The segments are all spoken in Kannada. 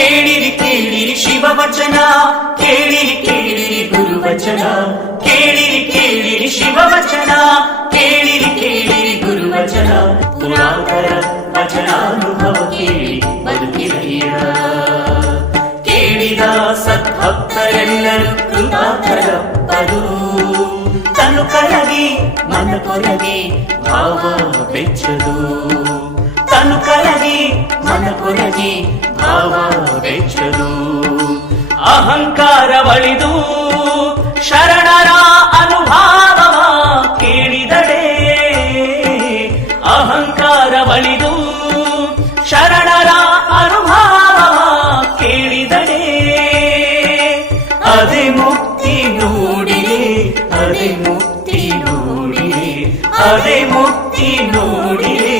ಕೇಳಿರಿ ಕೇಳಿರಿ ಶಿವವಚನ, ಕೇಳಿರಿ ಕೇಳಿರಿ ಗುರುವಚನ, ಕೇಳಿರಿ ಕೇಳಿರಿ ಶಿವವಚನ, ಕೇಳಿರಿ ಕೇಳಿರಿ ಗುರುವಚನ. ಪುರಾತರ ವಚನಾನುಭವ ಕೇಳಿ ಬದುಕಿರಯ್ಯ. ಕೇಳಿದ ಸದ್ಭಕ್ತರೆಲ್ಲರೂ ಕೃತಾರ್ಥರಪ್ಪರು. ತನು ಕರಗಿ ಮನ ಕೊರಗಿ ಭಾವ ಬೆಚ್ಚದು, ತನು ಕರಗಿ ಮನ ಕೊರಗಿ ಭಾವ ಬೆಚ್ಚದು. ಅಹಂಕಾರ ಬಳಿದು ಶರಣರ ಅನುಭಾವವ ಕೇಳಿದಡೆ, ಅಹಂಕಾರ ಬಳಿದು ಶರಣರ ಅನುಭಾವವ ಕೇಳಿದಡೆ. ಅದೇ ಮುಕ್ತಿ ನೋಡಿರಿ, ಅದೇ ಮುಕ್ತಿ ನೋಡಿರಿ, ಅದೇ ಮುಕ್ತಿ ನೋಡಿರಿ,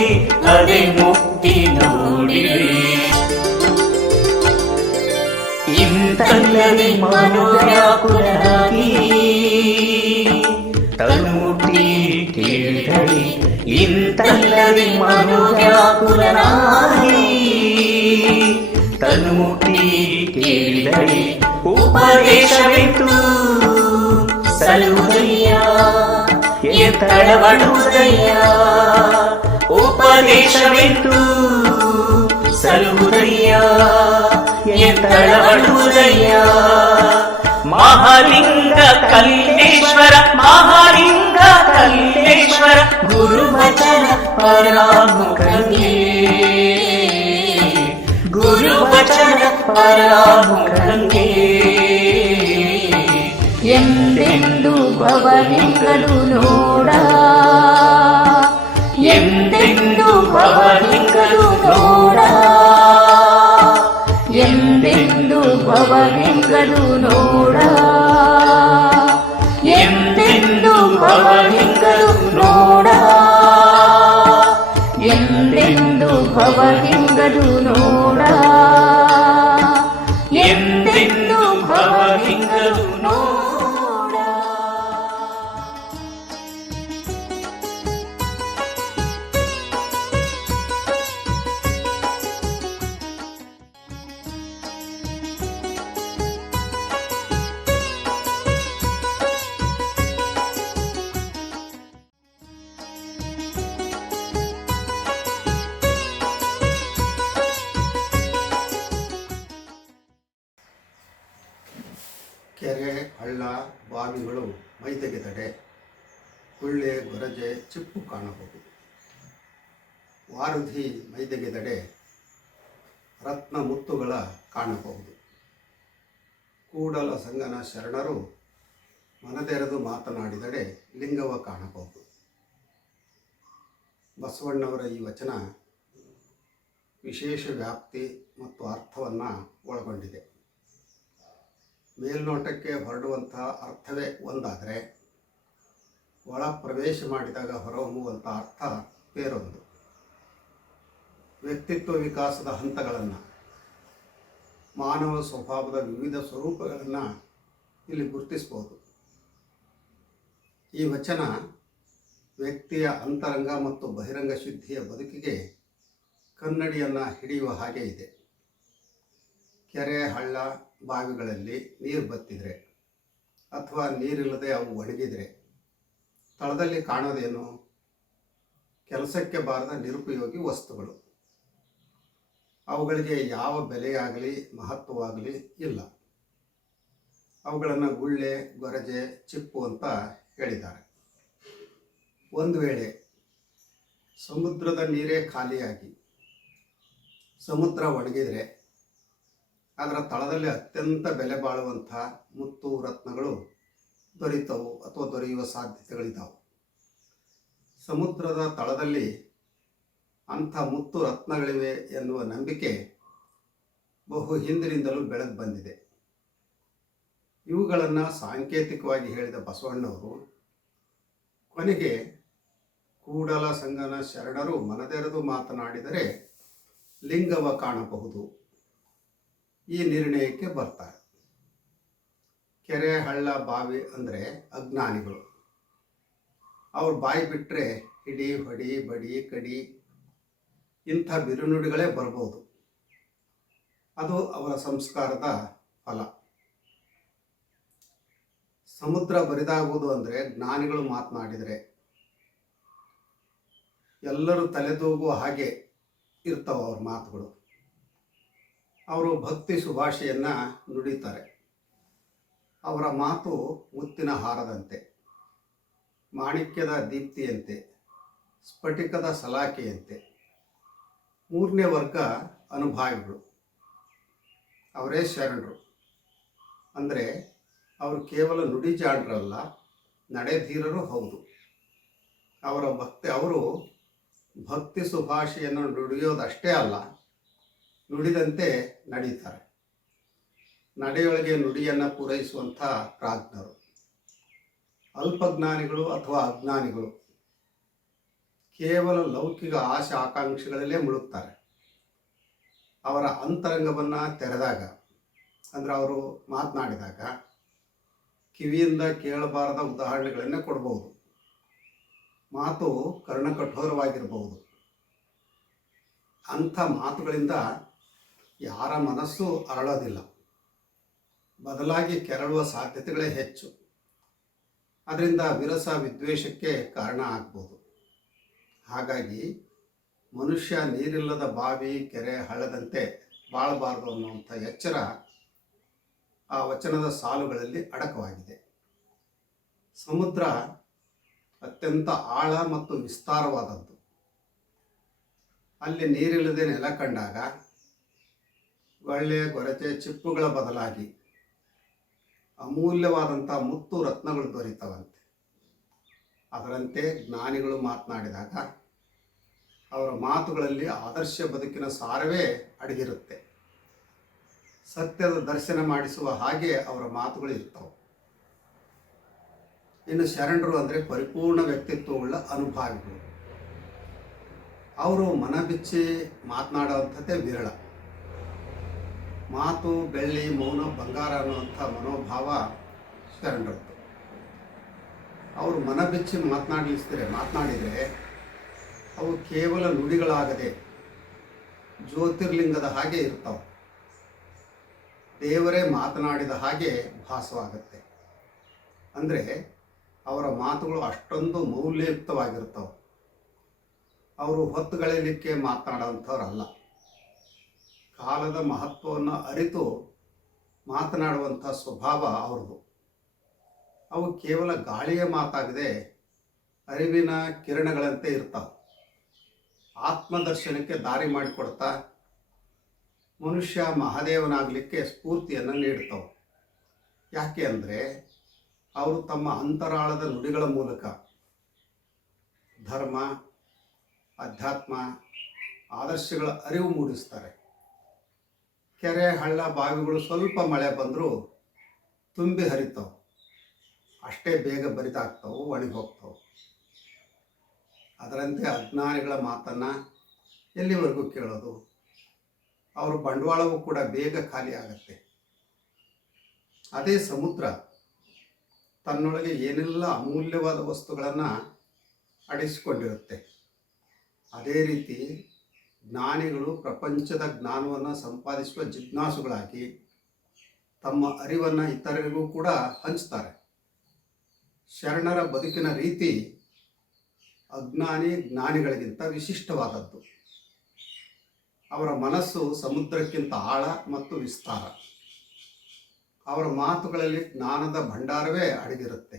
ಅದೇ ಮುಕ್ತಿ ನೋಡಿರಿ. ಇಂತಲ್ಲದೆ ಮನೋವ್ಯಾಕುಲರಾಗಿ ತನ್ನುಟ್ಟಿ ಕೇಳಿದಳಿ, ಇಂತಲ್ಲದೆ ಮನೋವ್ಯಾಕುಲರಾಗಿ ತನ್ನುಟ್ಟಿ ಕೇಳಿದಳಿ. ಉಪದೇಶವೆಂತು ಸಲುದಯ್ಯ ಎತ್ತಳವಡುವುದಯ್ಯ, ಉಪದೇಶವೆಂತು ಸಲುದಯ್ಯ ಎತ್ತಳವಡುವುದಯ್ಯ. ಮಹಾಲಿಂಗ ಕಲ್ಲೇಶ್ವರ, ಮಹಾಲಿಂಗ ಕಲ್ಲೇಶ್ವರ ಗುರುವಚನ ಪರಾಮುಖಂಗೆ, ಗುರುವಚನ ಪರಾಮುಖಂಗೆ. ಎಂದೆಂದು ಭವಲಿಂಗರು ನೋಡ, ಎಂದೆಂದು ಭವಲಿಂಗರು ನೋಡ, ಎಂದೆಂದು ಭವಲಿಂಗರು ನೋಡ, ಎಂದೆಂದು ಭವಲಿಂಗರು ನೋಡ, ಎಂದೆಂದು ಭವಲಿಂಗರು ನೋಡ, ಎಂದೆಂದು ಭವಲಿಂಗರು ನೋಡ. ಕೆರೆ, ಹಳ್ಳ, ಬಾವಿಗಳು ಮೈದೆಗೆದಡೆ ಗುಳ್ಳೆ, ಗೊರಜೆ, ಚಿಪ್ಪು ಕಾಣಬಹುದು. ವಾರುಧಿ ಮೈದೆಗೆದಡೆ ರತ್ನ ಮುತ್ತುಗಳ ಕಾಣಬಹುದು. ಕೂಡಲ ಸಂಗನ ಶರಣರು ಮನದೆರೆದು ಮಾತನಾಡಿದಡೆ ಲಿಂಗವ ಕಾಣಬಹುದು. ಬಸವಣ್ಣವರ ಈ ವಚನ ವಿಶೇಷ ವ್ಯಾಪ್ತಿ ಮತ್ತು ಅರ್ಥವನ್ನು ಒಳಗೊಂಡಿದೆ. ಮೇಲ್ನೋಟಕ್ಕೆ ಹೊರಡುವಂತಹ ಅರ್ಥವೇ ಒಂದಾದರೆ, ಒಳ ಪ್ರವೇಶ ಮಾಡಿದಾಗ ಹೊರಹೊಮ್ಮುವಂಥ ಅರ್ಥ ಬೇರೊಂದು. ವ್ಯಕ್ತಿತ್ವ ವಿಕಾಸದ ಹಂತಗಳನ್ನು, ಮಾನವ ಸ್ವಭಾವದ ವಿವಿಧ ಸ್ವರೂಪಗಳನ್ನು ಇಲ್ಲಿ ಗುರುತಿಸಬಹುದು. ಈ ವಚನ ವ್ಯಕ್ತಿಯ ಅಂತರಂಗ ಮತ್ತು ಬಹಿರಂಗ ಶುದ್ಧಿಯ ಬದುಕಿಗೆ ಕನ್ನಡಿಯನ್ನು ಹಿಡಿಯುವ ಹಾಗೆ ಇದೆ. ಕೆರೆ, ಹಳ್ಳ, ಬಾವಿಗಳಲ್ಲಿ ನೀರು ಬತ್ತಿದ್ರೆ ಅಥವಾ ನೀರಿಲ್ಲದೆ ಅವು ಒಣಗಿದರೆ ತಳದಲ್ಲಿ ಕಾಣೋದೇನು? ಕೆಲಸಕ್ಕೆ ಬಾರದ ನಿರುಪಯೋಗಿ ವಸ್ತುಗಳು. ಅವುಗಳಿಗೆ ಯಾವ ಬೆಲೆಯಾಗಲಿ ಮಹತ್ವವಾಗಲಿ ಇಲ್ಲ. ಅವುಗಳನ್ನು ಗುಳ್ಳೆ, ಗೊರಜೆ, ಚಿಪ್ಪು ಅಂತ ಹೇಳಿದ್ದಾರೆ. ಒಂದು ವೇಳೆ ಸಮುದ್ರದ ನೀರೇ ಖಾಲಿಯಾಗಿ ಸಮುದ್ರ ಒಣಗಿದರೆ ಅದರ ತಳದಲ್ಲಿ ಅತ್ಯಂತ ಬೆಲೆ ಬಾಳುವಂಥ ಮುತ್ತು ರತ್ನಗಳು ದೊರೀತವು ಅಥವಾ ದೊರೆಯುವ ಸಾಧ್ಯತೆಗಳಿದ್ದಾವೆ. ಸಮುದ್ರದ ತಳದಲ್ಲಿ ಅಂಥ ಮುತ್ತು ರತ್ನಗಳಿವೆ ಎನ್ನುವ ನಂಬಿಕೆ ಬಹು ಹಿಂದಿನಿಂದಲೂ ಬೆಳೆದು ಬಂದಿದೆ. ಇವುಗಳನ್ನು ಸಾಂಕೇತಿಕವಾಗಿ ಹೇಳಿದ ಬಸವಣ್ಣವರು ಕೊನೆಗೆ ಕೂಡಲ ಸಂಗನ ಶರಣರು ಮನದೆರೆದು ಮಾತನಾಡಿದರೆ ಲಿಂಗವ ಕಾಣಬಹುದು ಈ ನಿರ್ಣಯಕ್ಕೆ ಬರ್ತಾರೆ. ಕೆರೆ, ಹಳ್ಳ, ಬಾವಿ ಅಂದರೆ ಅಜ್ಞಾನಿಗಳು. ಅವ್ರು ಬಾಯಿ ಬಿಟ್ಟರೆ ಹಿಡಿ, ಹೊಡಿ, ಬಡಿ, ಕಡಿ ಇಂಥ ಬಿರುನುಡಿಗಳೇ ಬರ್ಬೋದು. ಅದು ಅವರ ಸಂಸ್ಕಾರದ ಫಲ. ಸಮುದ್ರ ಬರಿದಾಗುವುದು ಅಂದರೆ ಜ್ಞಾನಿಗಳು ಮಾತನಾಡಿದರೆ ಎಲ್ಲರೂ ತಲೆದೂಗುವ ಹಾಗೆ ಇರ್ತಾವೆ ಅವ್ರ ಮಾತುಗಳು. ಅವರು ಭಕ್ತಿ ಸುಭಾಷೆಯನ್ನು ನುಡಿತಾರೆ. ಅವರ ಮಾತು ಮುತ್ತಿನ ಹಾರದಂತೆ, ಮಾಣಿಕ್ಯದ ದೀಪ್ತಿಯಂತೆ, ಸ್ಫಟಿಕದ ಸಲಾಕೆಯಂತೆ. ಮೂರನೇ ವರ್ಗ ಅನುಭಾವಿಗಳು, ಅವರೇ ಶರಣರು. ಅಂದರೆ ಅವರು ಕೇವಲ ನುಡಿ ಜಾಣರಲ್ಲ, ನಡೆಧೀರರು ಹೌದು. ಅವರು ಭಕ್ತಿ ಸುಭಾಷೆಯನ್ನು ನುಡಿಯೋದಷ್ಟೇ ಅಲ್ಲ, ನುಡಿದಂತೆ ನಡೀತಾರೆ. ನಡೆಯೊಳಗೆ ನುಡಿಯನ್ನು ಪೂರೈಸುವಂಥ ಪ್ರಾಜ್ಞರು. ಅಲ್ಪಜ್ಞಾನಿಗಳು ಅಥವಾ ಅಜ್ಞಾನಿಗಳು ಕೇವಲ ಲೌಕಿಕ ಆಶೆ ಆಕಾಂಕ್ಷೆಗಳಲ್ಲೇ ಮುಳುಗ್ತಾರೆ. ಅವರ ಅಂತರಂಗವನ್ನು ತೆರೆದಾಗ, ಅಂದರೆ ಅವರು ಮಾತನಾಡಿದಾಗ ಕಿವಿಯಿಂದ ಕೇಳಬಾರದ ಉದಾಹರಣೆಗಳನ್ನೇ ಕೊಡ್ಬೋದು. ಮಾತು ಕರ್ಣಕಠೋರವಾಗಿರಬಹುದು. ಅಂಥ ಮಾತುಗಳಿಂದ ಯಾರ ಮನಸ್ಸು ಅರಳೋದಿಲ್ಲ, ಬದಲಾಗಿ ಕೆರಳುವ ಸಾಧ್ಯತೆಗಳೇ ಹೆಚ್ಚು. ಅದರಿಂದ ವಿರಸ ವಿದ್ವೇಷಕ್ಕೆ ಕಾರಣ ಆಗ್ಬೋದು. ಹಾಗಾಗಿ ಮನುಷ್ಯ ನೀರಿಲ್ಲದ ಬಾವಿ, ಕೆರೆ, ಹಳ್ಳದಂತೆ ಬಾಳಬಾರದು ಅನ್ನುವಂಥ ಎಚ್ಚರ ಆ ವಚನದ ಸಾಲುಗಳಲ್ಲಿ ಅಡಕವಾಗಿದೆ. ಸಮುದ್ರ ಅತ್ಯಂತ ಆಳ ಮತ್ತು ವಿಸ್ತಾರವಾದದ್ದು. ಅಲ್ಲಿ ನೀರಿಲ್ಲದೆ ನೆಲ ಕಂಡಾಗ ಒಳ್ಳೆಯ ಗೊರತೆ ಚಿಪ್ಪುಗಳ ಬದಲಾಗಿ ಅಮೂಲ್ಯವಾದಂಥ ಮುತ್ತು ರತ್ನಗಳು ದೊರೀತವಂತೆ. ಅದರಂತೆ ಜ್ಞಾನಿಗಳು ಮಾತನಾಡಿದಾಗ ಅವರ ಮಾತುಗಳಲ್ಲಿ ಆದರ್ಶ ಬದುಕಿನ ಸಾರವೇ ಅಡಗಿರುತ್ತೆ. ಸತ್ಯದ ದರ್ಶನ ಮಾಡಿಸುವ ಹಾಗೆ ಅವರ ಮಾತುಗಳು ಇರ್ತವೆ. ಇನ್ನು ಶರಣರು ಅಂದರೆ ಪರಿಪೂರ್ಣ ವ್ಯಕ್ತಿತ್ವವುಳ್ಳ ಅನುಭಾವಿಗಳು. ಅವರು ಮನಬಿಚ್ಚಿ ಮಾತನಾಡುವಂಥದ್ದೇ ವಿರಳ. ಮಾತು ಬೆಳ್ಳಿ, ಮೌನ ಬಂಗಾರ ಅನ್ನುವಂಥ ಮನೋಭಾವ ಶರಣರದ್ದು. ಅವರು ಮನಬಿಚ್ಚಿ ಮಾತನಾಡಿದರೆ ಅವು ಕೇವಲ ನುಡಿಗಳಾಗದೆ ಜ್ಯೋತಿರ್ಲಿಂಗದ ಹಾಗೆ ಇರ್ತಾವೆ. ದೇವರೇ ಮಾತನಾಡಿದ ಹಾಗೆ ಭಾಸವಾಗುತ್ತೆ. ಅಂದರೆ ಅವರ ಮಾತುಗಳು ಅಷ್ಟೊಂದು ಮೌಲ್ಯಯುಕ್ತವಾಗಿರ್ತವೆ. ಅವರು ಹೊತ್ತುಗಳಲಿಕ್ಕೆ ಮಾತನಾಡುವಂಥವ್ರಲ್ಲ. ಕಾಲದ ಮಹತ್ವವನ್ನು ಅರಿತು ಮಾತನಾಡುವಂಥ ಸ್ವಭಾವ ಅವ್ರದ್ದು. ಅವು ಕೇವಲ ಗಾಳಿಯ ಮಾತಾಗದೆ ಅರಿವಿನ ಕಿರಣಗಳಂತೆ ಇರ್ತಾವೆ. ಆತ್ಮದರ್ಶನಕ್ಕೆ ದಾರಿ ಮಾಡಿಕೊಡ್ತಾ ಮನುಷ್ಯ ಮಹಾದೇವನಾಗಲಿಕ್ಕೆ ಸ್ಫೂರ್ತಿಯನ್ನು ನೀಡ್ತಾವೆ. ಯಾಕೆ ಅಂದರೆ ಅವರು ತಮ್ಮ ಅಂತರಾಳದ ನುಡಿಗಳ ಮೂಲಕ ಧರ್ಮ, ಅಧ್ಯಾತ್ಮ, ಆದರ್ಶಗಳ ಅರಿವು ಮೂಡಿಸ್ತಾರೆ. ಕೆರೆ, ಹಳ್ಳ, ಬಾವಿಗಳು ಸ್ವಲ್ಪ ಮಳೆ ಬಂದರೂ ತುಂಬಿ ಹರಿತಾವೆ. ಅಷ್ಟೇ ಬೇಗ ಬರಿದಾಗ್ತಾವೆ, ಒಣಗಿ ಹೋಗ್ತಾವೆ. ಅದರಂತೆ ಅಜ್ಞಾನಿಗಳ ಮಾತನ್ನು ಎಲ್ಲಿವರೆಗೂ ಕೇಳೋದು? ಅವರ ಬಂಡವಾಳವೂ ಕೂಡ ಬೇಗ ಖಾಲಿ ಆಗುತ್ತೆ. ಅದೇ ಸಮುದ್ರ ತನ್ನೊಳಗೆ ಏನೆಲ್ಲ ಅಮೂಲ್ಯವಾದ ವಸ್ತುಗಳನ್ನು ಅಡಿಸಿಕೊಂಡಿರುತ್ತೆ. ಅದೇ ರೀತಿ ಜ್ಞಾನಿಗಳು ಪ್ರಪಂಚದ ಜ್ಞಾನವನ್ನು ಸಂಪಾದಿಸುವ ಜಿಜ್ಞಾಸುಗಳಾಗಿ ತಮ್ಮ ಅರಿವನ್ನು ಇತರರಿಗೂ ಕೂಡ ಹಂಚ್ತಾರೆ. ಶರಣರ ಬದುಕಿನ ರೀತಿ ಜ್ಞಾನಿಗಳಿಗಿಂತ ವಿಶಿಷ್ಟವಾದದ್ದು. ಅವರ ಮನಸ್ಸು ಸಮುದ್ರಕ್ಕಿಂತ ಆಳ ಮತ್ತು ವಿಸ್ತಾರ. ಅವರ ಮಾತುಗಳಲ್ಲಿ ಜ್ಞಾನದ ಭಂಡಾರವೇ ಅಡಗಿರುತ್ತೆ.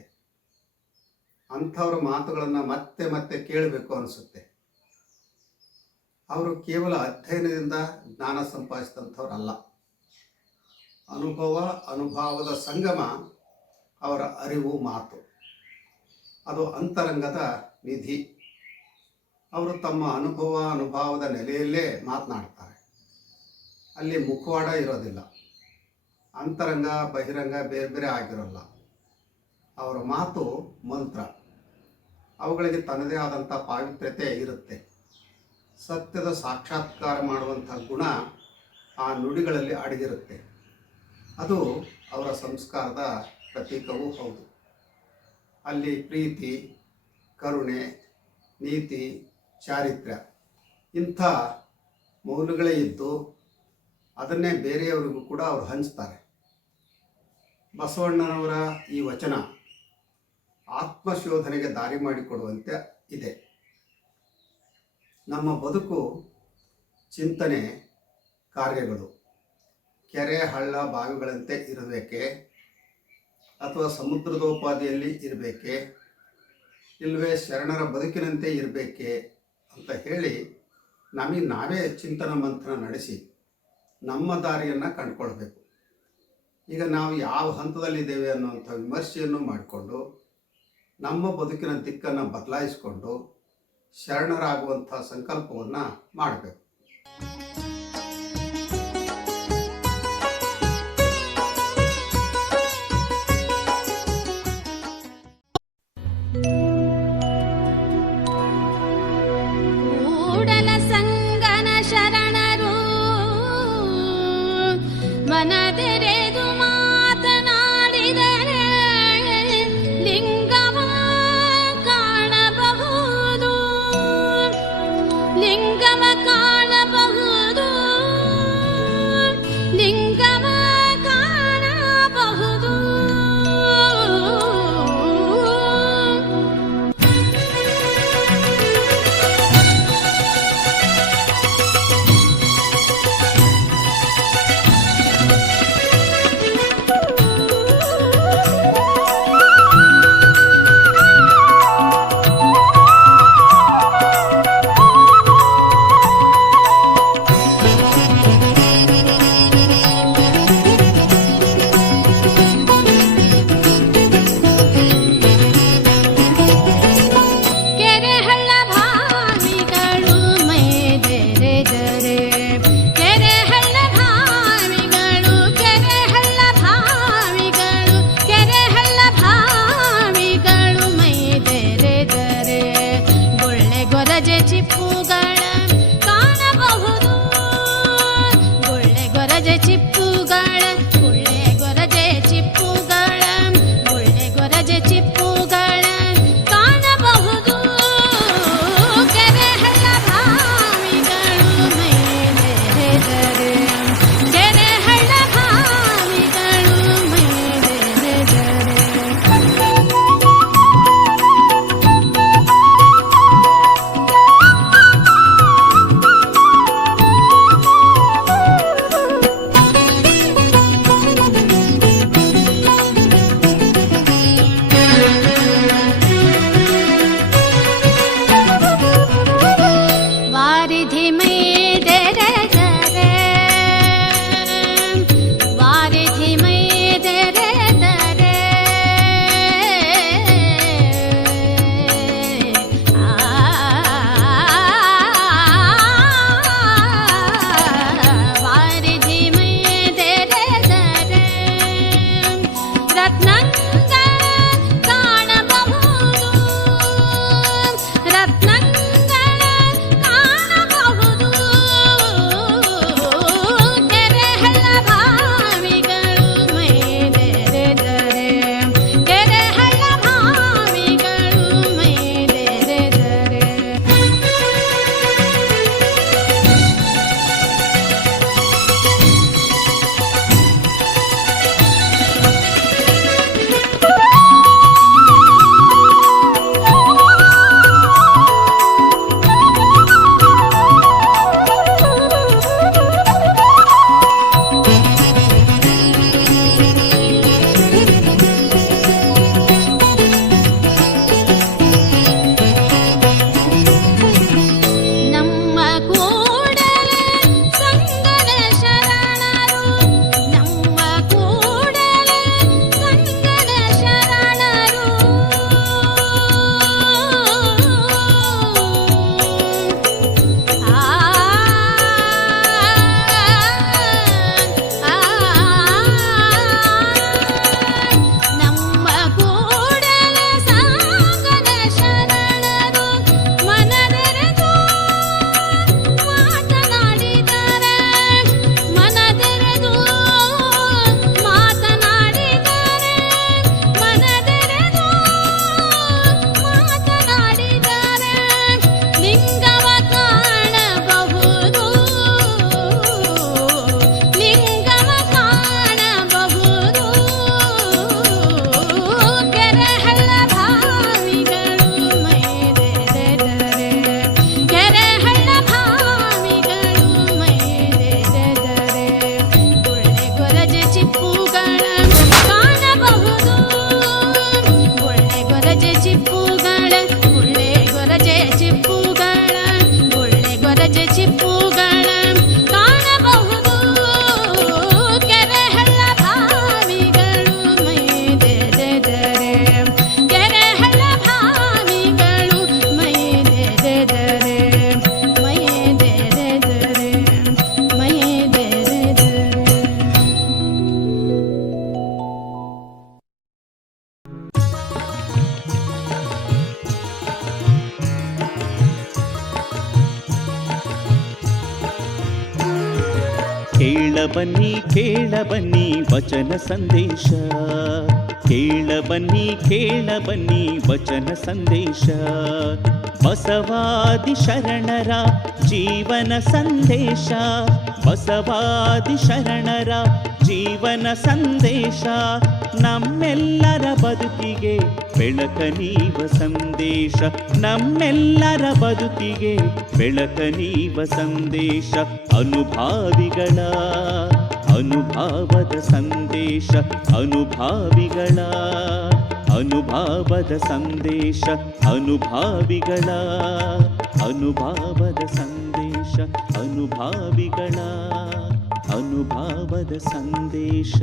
ಅಂಥವ್ರ ಮಾತುಗಳನ್ನು ಮತ್ತೆ ಮತ್ತೆ ಕೇಳಬೇಕು ಅನಿಸುತ್ತೆ. ಅವರು ಕೇವಲ ಅಧ್ಯಯನದಿಂದ ಜ್ಞಾನ ಸಂಪಾದಿಸಿದಂಥವ್ರಲ್ಲ. ಅನುಭವದ ಸಂಗಮ ಅವರ ಅರಿವು, ಮಾತು. ಅದು ಅಂತರಂಗದ ನಿಧಿ. ಅವರು ತಮ್ಮ ಅನುಭವದ ನೆಲೆಯಲ್ಲೇ ಮಾತನಾಡ್ತಾರೆ. ಅಲ್ಲಿ ಮುಖವಾಡ ಇರೋದಿಲ್ಲ. ಅಂತರಂಗ ಬಹಿರಂಗ ಬೇರೆ ಬೇರೆ ಆಗಿರೋಲ್ಲ. ಅವರ ಮಾತು ಮಂತ್ರ. ಅವುಗಳಿಗೆ ತನ್ನದೇ ಆದಂಥ ಪಾವಿತ್ರ್ಯತೆ ಇರುತ್ತೆ. ಸತ್ಯದ ಸಾಕ್ಷಾತ್ಕಾರ ಮಾಡುವಂಥ ಗುಣ ಆ ನುಡಿಗಳಲ್ಲಿ ಅಡಗಿರುತ್ತೆ. ಅದು ಅವರ ಸಂಸ್ಕಾರದ ಪ್ರತೀಕವೂ ಹೌದು. ಅಲ್ಲಿ ಪ್ರೀತಿ, ಕರುಣೆ, ನೀತಿ, ಚಾರಿತ್ರ್ಯ ಇಂಥ ಮೌಲ್ಯಗಳೇ ಇದ್ದು ಅದನ್ನೇ ಬೇರೆಯವರಿಗೂ ಕೂಡ ಅವರು ಹಂಚ್ತಾರೆ. ಬಸವಣ್ಣನವರ ಈ ವಚನ ಆತ್ಮಶೋಧನೆಗೆ ದಾರಿ ಮಾಡಿಕೊಡುವಂತೆ ಇದೆ. ನಮ್ಮ ಬದುಕು ಚಿಂತನೆ ಕಾರ್ಯಗಳು ಕೆರೆ ಹಳ್ಳ ಬಾವಿಗಳಂತೆ ಇರಬೇಕೆ ಅಥವಾ ಸಮುದ್ರದೋಪಾದಿಯಲ್ಲಿ ಇರಬೇಕೆ ಇಲ್ಲವೇ ಶರಣರ ಬದುಕಿನಂತೆ ಇರಬೇಕೆ ಅಂತ ಹೇಳಿ ನಮಗೆ ನಾವೇ ಚಿಂತನ ಮಂಥನ ನಡೆಸಿ ನಮ್ಮ ದಾರಿಯನ್ನು ಕಂಡುಕೊಳ್ಬೇಕು. ಈಗ ನಾವು ಯಾವ ಹಂತದಲ್ಲಿದ್ದೇವೆ ಅನ್ನುವಂಥ ವಿಮರ್ಶೆಯನ್ನು ಮಾಡಿಕೊಂಡು ನಮ್ಮ ಬದುಕಿನ ದಿಕ್ಕನ್ನು ಬದಲಾಯಿಸಿಕೊಂಡು ಶರಣರಾಗುವಂಥ ಸಂಕಲ್ಪವನ್ನು ಮಾಡಬೇಕು. ಕೂಡಲ ಸಂಗನ ಶರಣರು ಮನದೆರೆದು ಮಾತನಾಡಿದರೆ ಲಿಂಗವ ಕಾಣಬಹುದು, ಲಿಂಗವ ಕಾಣಬಹುದು. ಬನ್ನಿ ಕೇಳ ಬನ್ನಿ ವಚನ ಸಂದೇಶ, ಕೇಳ ಬನ್ನಿ ವಚನ ಸಂದೇಶ. ಬಸವಾದಿ ಶರಣರ ಜೀವನ ಸಂದೇಶ, ಬಸವಾದಿ ಶರಣರ ಜೀವನ ಸಂದೇಶ. ನಮ್ಮೆಲ್ಲರ ಬದುಕಿಗೆ ಬೆಳಕ ನೀವ ಸಂದೇಶ, ನಮ್ಮೆಲ್ಲರ ಬದುಕಿಗೆ ಬೆಳಕ ನೀವ ಸಂದೇಶ. ಅನುಭಾವಿಗಳ ಅನುಭಾವದ ಸಂದೇಶ, ಅನುಭಾವಿಗಳ ಅನುಭಾವದ ಸಂದೇಶ, ಅನುಭಾವಿಗಳ ಅನುಭಾವದ ಸಂದೇಶ, ಅನುಭಾವಿಗಳ ಅನುಭಾವದ ಸಂದೇಶ.